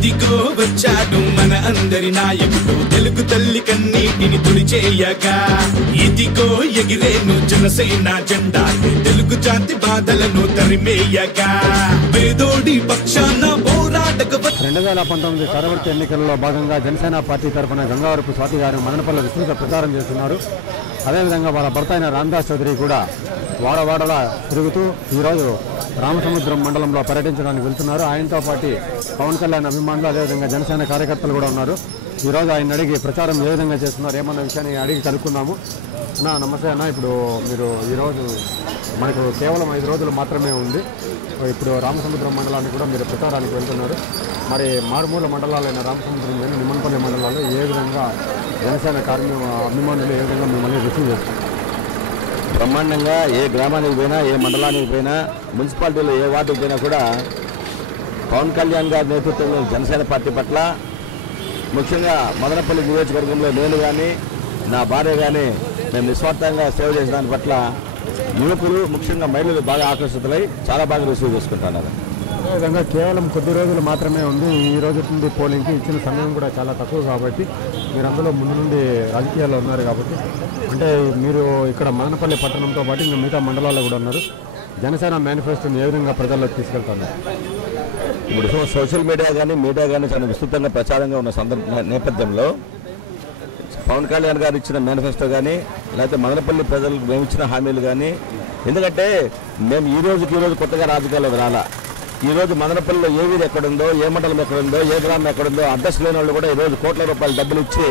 ఇదిగో వచ్చాడు మన అందరి నాయకుడు తెలుగు తల్లి కన్నీటిని తుడిచేయగా ఇదిగో ఎగిరేను జనసేన జెండా తెలుగు జాతి బాధలను తరిమేయగా పేదోడి పక్షాన పోరాటక 2019 సార్వత్రిక ఎన్నికల్లో భాగంగా జనసేన పార్టీ తరఫున గంగావరపు స్వాతి గారు మదనపల్లి విస్తృత ప్రచారం చేస్తున్నారు. అదేవిధంగా వాళ్ళ భర్త అయిన రామదాస్ చౌదరి కూడా వాడవాడలా తిరుగుతూ ఈరోజు రామసముద్రం మండలంలో పర్యటించడానికి వెళ్తున్నారు. ఆయనతో పాటు పవన్ కళ్యాణ్ అభిమానులు అదేవిధంగా జనసేన కార్యకర్తలు కూడా ఉన్నారు. ఈరోజు ఆయన అడిగి ప్రచారం ఏ విధంగా చేస్తున్నారు ఏమన్న విషయాన్ని అడిగి కనుక్కుందాము. అన్నా నమస్తే అన్న, ఇప్పుడు మీరు ఈరోజు మనకు కేవలం 5 రోజులు మాత్రమే ఉంది. ఇప్పుడు రామసముద్రం మండలానికి కూడా మీరు ప్రచారానికి వెళ్తున్నారు. మరి మారుమూల మండలాలైన రామసముద్రం కానీ నిమ్మనపల్లి మండలాల్లో ఏ విధంగా జనసేన అభిమానులు ఏ విధంగా మిమ్మల్ని రిసీవ్ చేస్తారు? బ్రహ్మాండంగా ఏ గ్రామానికి పోయినా ఏ మండలానికి పోయినా మున్సిపాలిటీలో ఏ వార్డుకి పోయినా కూడా పవన్ కళ్యాణ్ గారి నేతృత్వంలో జనసేన పార్టీ పట్ల ముఖ్యంగా మదనపల్లి నియోజకవర్గంలో నేను కానీ నా భార్య కానీ మేము నిస్వార్థంగా సేవ చేసిన దాని పట్ల యువకులు ముఖ్యంగా మహిళలు బాగా ఆకర్షితులై చాలా బాగా రిసీవ్ చేసుకుంటున్నారు. అదేవిధంగా కేవలం కొద్ది రోజులు మాత్రమే ఉంది. ఈ రోజు నుండి పోలింగ్కి ఇచ్చిన సమయం కూడా చాలా తక్కువ కాబట్టి మీరు అందులో ముందు నుండి రాజకీయాల్లో ఉన్నారు కాబట్టి అంటే మీరు ఇక్కడ మదనపల్లి పట్టణంతో పాటు ఇంకా మిగతా మండలాల్లో కూడా ఉన్నారు. జనసేన మేనిఫెస్టోని ఏ విధంగా ప్రజల్లోకి తీసుకెళ్తున్నారు? ఇప్పుడు సోషల్ మీడియా కానీ చాలా విస్తృతంగా ప్రచారంగా ఉన్న నేపథ్యంలో పవన్ కళ్యాణ్ గారు ఇచ్చిన మేనిఫెస్టో కానీ లేకపోతే మదనపల్లి ప్రజలకు మేము ఇచ్చిన హామీలు కానీ, ఎందుకంటే మేము ఈ రోజు కొత్తగా రాజకీయాల్లోకి రాలా. ఈరోజు మదనపల్లిలో ఏ వీధి ఎక్కడుందో, ఏ మండలం ఎక్కడుందో, ఏ గ్రామం ఎక్కడుందో అడ్రస్ లేని వాళ్ళు కూడా ఈరోజు కోట్ల రూపాయలు డబ్బులు ఇచ్చి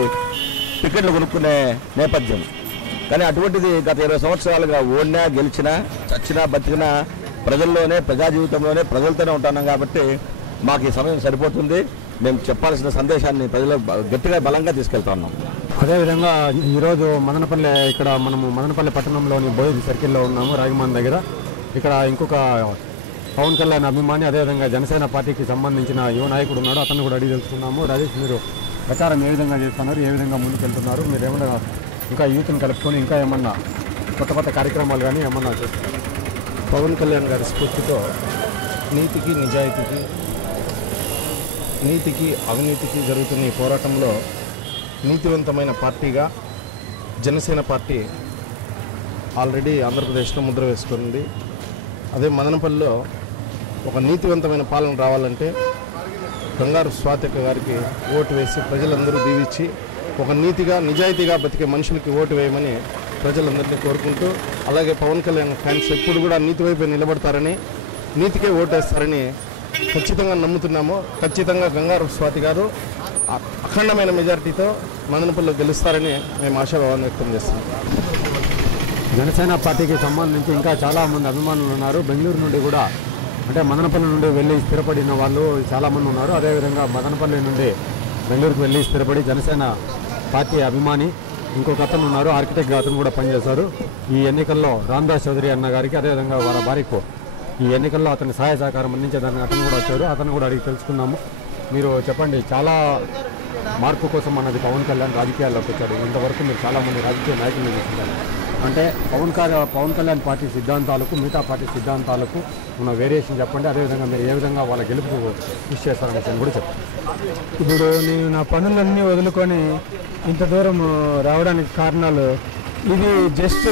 టికెట్లు కొనుక్కునే నేపథ్యం. కానీ అటువంటిది గత 20 సంవత్సరాలుగా ఓడినా గెలిచినా చచ్చినా బతికినా ప్రజల్లోనే ప్రజా జీవితంలోనే ప్రజలతోనే ఉంటున్నాం కాబట్టి మాకు ఈ సమయం సరిపోతుంది. మేము చెప్పాల్సిన సందేశాన్ని ప్రజలు గట్టిగా బలంగా తీసుకెళ్తా ఉన్నాం. అదేవిధంగా ఈరోజు మనము మదనపల్లి పట్టణంలోని బోయి సర్కిల్లో ఉన్నాము, రాగిమాన్ దగ్గర. ఇక్కడ ఇంకొక పవన్ కళ్యాణ్ అభిమాని అదేవిధంగా జనసేన పార్టీకి సంబంధించిన యువ నాయకుడు ఉన్నాడు, అతను కూడా అడిగి తెలుసుకున్నాము. రాజేష్, మీరు ప్రచారం ఏ విధంగా చేస్తున్నారు, ఏ విధంగా ముందుకెళ్తున్నారు? మీరు ఏమన్నా ఇంకా యూత్ని కలుపుకొని ఇంకా ఏమన్నా కొత్త కార్యక్రమాలు కానీ ఏమన్నా చేస్తున్నారు? పవన్ కళ్యాణ్ గారి స్ఫూర్తితో నీతికి నీతికి అవినీతికి జరుగుతున్న ఈ పోరాటంలో నీతివంతమైన పార్టీగా జనసేన పార్టీ ఆల్రెడీ ఆంధ్రప్రదేశ్లో ముద్ర వేసుకుంది. అదే మదనపల్లిలో ఒక నీతివంతమైన పాలన రావాలంటే గంగారు స్వాతిక గారికి ఓటు వేసి ప్రజలందరూ దీవించి ఒక నీతిగా నిజాయితీగా బతికే మనుషులకి ఓటు వేయమని ప్రజలందరినీ కోరుకుంటూ, అలాగే పవన్ కళ్యాణ్ ఫ్యాన్స్ ఎప్పుడు కూడా నీతి వైపు నిలబడతారని, నీతికే ఓటేస్తారని ఖచ్చితంగా నమ్ముతున్నాము. ఖచ్చితంగా గంగారు స్వాతి గారు అఖండమైన మెజారిటీతో మదనపల్లిలో గెలుస్తారని మేము ఆశాభావాన్ని వ్యక్తం చేస్తున్నాం. జనసేన పార్టీకి సంబంధించి ఇంకా చాలామంది అభిమానులు ఉన్నారు. బెంగళూరు నుండి కూడా అంటే మదనపల్లి నుండి వెళ్ళి స్థిరపడిన వాళ్ళు చాలామంది ఉన్నారు. అదేవిధంగా మదనపల్లి నుండి బెంగళూరుకు వెళ్ళి స్థిరపడి జనసేన పార్టీ అభిమాని ఇంకొక అతను ఉన్నారు, ఆర్కిటెక్ట్ అతను కూడా పనిచేశారు. ఈ ఎన్నికల్లో రామదాస్ చౌదరి అన్న గారికి అదేవిధంగా వాళ్ళ భార్యకు ఈ ఎన్నికల్లో అతని సహాయ సహకారం అందించేదానికి అతను కూడా వచ్చారు. అతను కూడా అడిగి తెలుసుకున్నాము. మీరు చెప్పండి, చాలా మార్పు కోసం అన్నది పవన్ కళ్యాణ్ రాజకీయాల్లోకి వచ్చాడు. ఇంతవరకు మీరు చాలామంది రాజకీయ నాయకులు చూస్తున్నారు. అంటే పవన్ కళ్యాణ్ పార్టీ సిద్ధాంతాలకు మిగతా పార్టీ సిద్ధాంతాలకు ఉన్న వేరియేషన్ చెప్పండి. అదేవిధంగా మీరు ఏ విధంగా వాళ్ళ గెలుపుకు కృషి చేస్తారనే కూడా చెప్పండి. ఇప్పుడు నేను నా పనులన్నీ వదులుకొని ఇంత దూరం రావడానికి కారణాలు, ఇది జస్ట్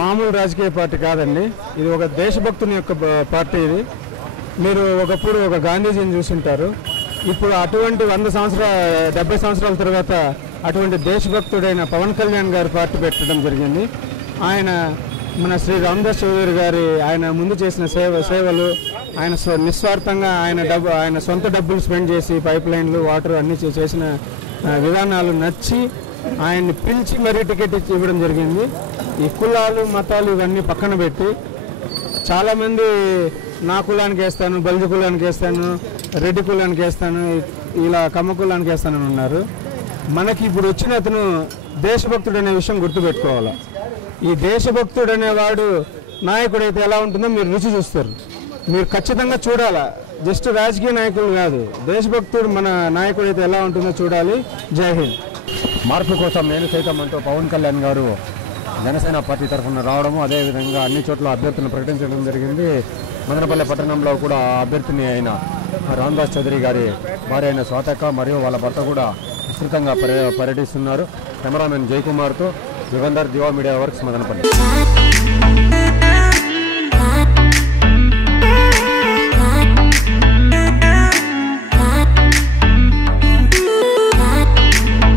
మామూలు రాజకీయ పార్టీ కాదండి. ఇది ఒక దేశభక్తుని యొక్క పార్టీ. ఇది మీరు ఒకప్పుడు ఒక గాంధీజీని చూసింటారు. ఇప్పుడు అటువంటి 70 సంవత్సరాల తర్వాత అటువంటి దేశభక్తుడైన పవన్ కళ్యాణ్ గారి పార్టీ పెట్టడం జరిగింది. ఆయన మన శ్రీ రామదాస్ చౌదరి గారి ఆయన ముందు చేసిన సేవలు, ఆయన నిస్వార్థంగా ఆయన సొంత డబ్బులు స్పెండ్ చేసి పైప్ లైన్లు వాటర్ అన్నీ చేసిన విధానాలు నచ్చి ఆయన్ని పిలిచి మరీ టికెట్ ఇచ్చి ఇవ్వడం జరిగింది. ఈ కులాలు మతాలు ఇవన్నీ పక్కన పెట్టి చాలామంది నా కులానికి వేస్తాను, బలిజ కులానికి వేస్తాను, రెడ్డి కులానికి వేస్తాను, ఇలా కమ్మ కులానికి వేస్తానని ఉన్నారు. మనకి ఇప్పుడు వచ్చిన అతను దేశభక్తుడు అనే విషయం గుర్తుపెట్టుకోవాలి. ఈ దేశభక్తుడు అనేవాడు నాయకుడైతే ఎలా ఉంటుందో మీరు రుచి చూస్తారు. మీరు ఖచ్చితంగా చూడాలా, జస్ట్ రాజకీయ నాయకులు కాదు, దేశభక్తుడు మన నాయకుడైతే ఎలా ఉంటుందో చూడాలి. జై హింద్. మార్పు కోసం నేను సైతం అంటూ పవన్ కళ్యాణ్ గారు జనసేన పార్టీ తరఫున రావడము, అదేవిధంగా అన్ని చోట్ల అభ్యర్థులను ప్రకటించడం జరిగింది. మదనపల్లి పట్టణంలో కూడా అభ్యర్థిని అయిన రామదాస్ చౌదరి గారి భార్య అయిన స్వాతక్క మరియు వాళ్ళ భర్త కూడా విస్తృతంగా పర్యటిస్తున్నారు. కెమెరామెన్ జయకుమార్తో యుగంధర్, దివా మీడియా వర్క్స్, మదనపల్లి.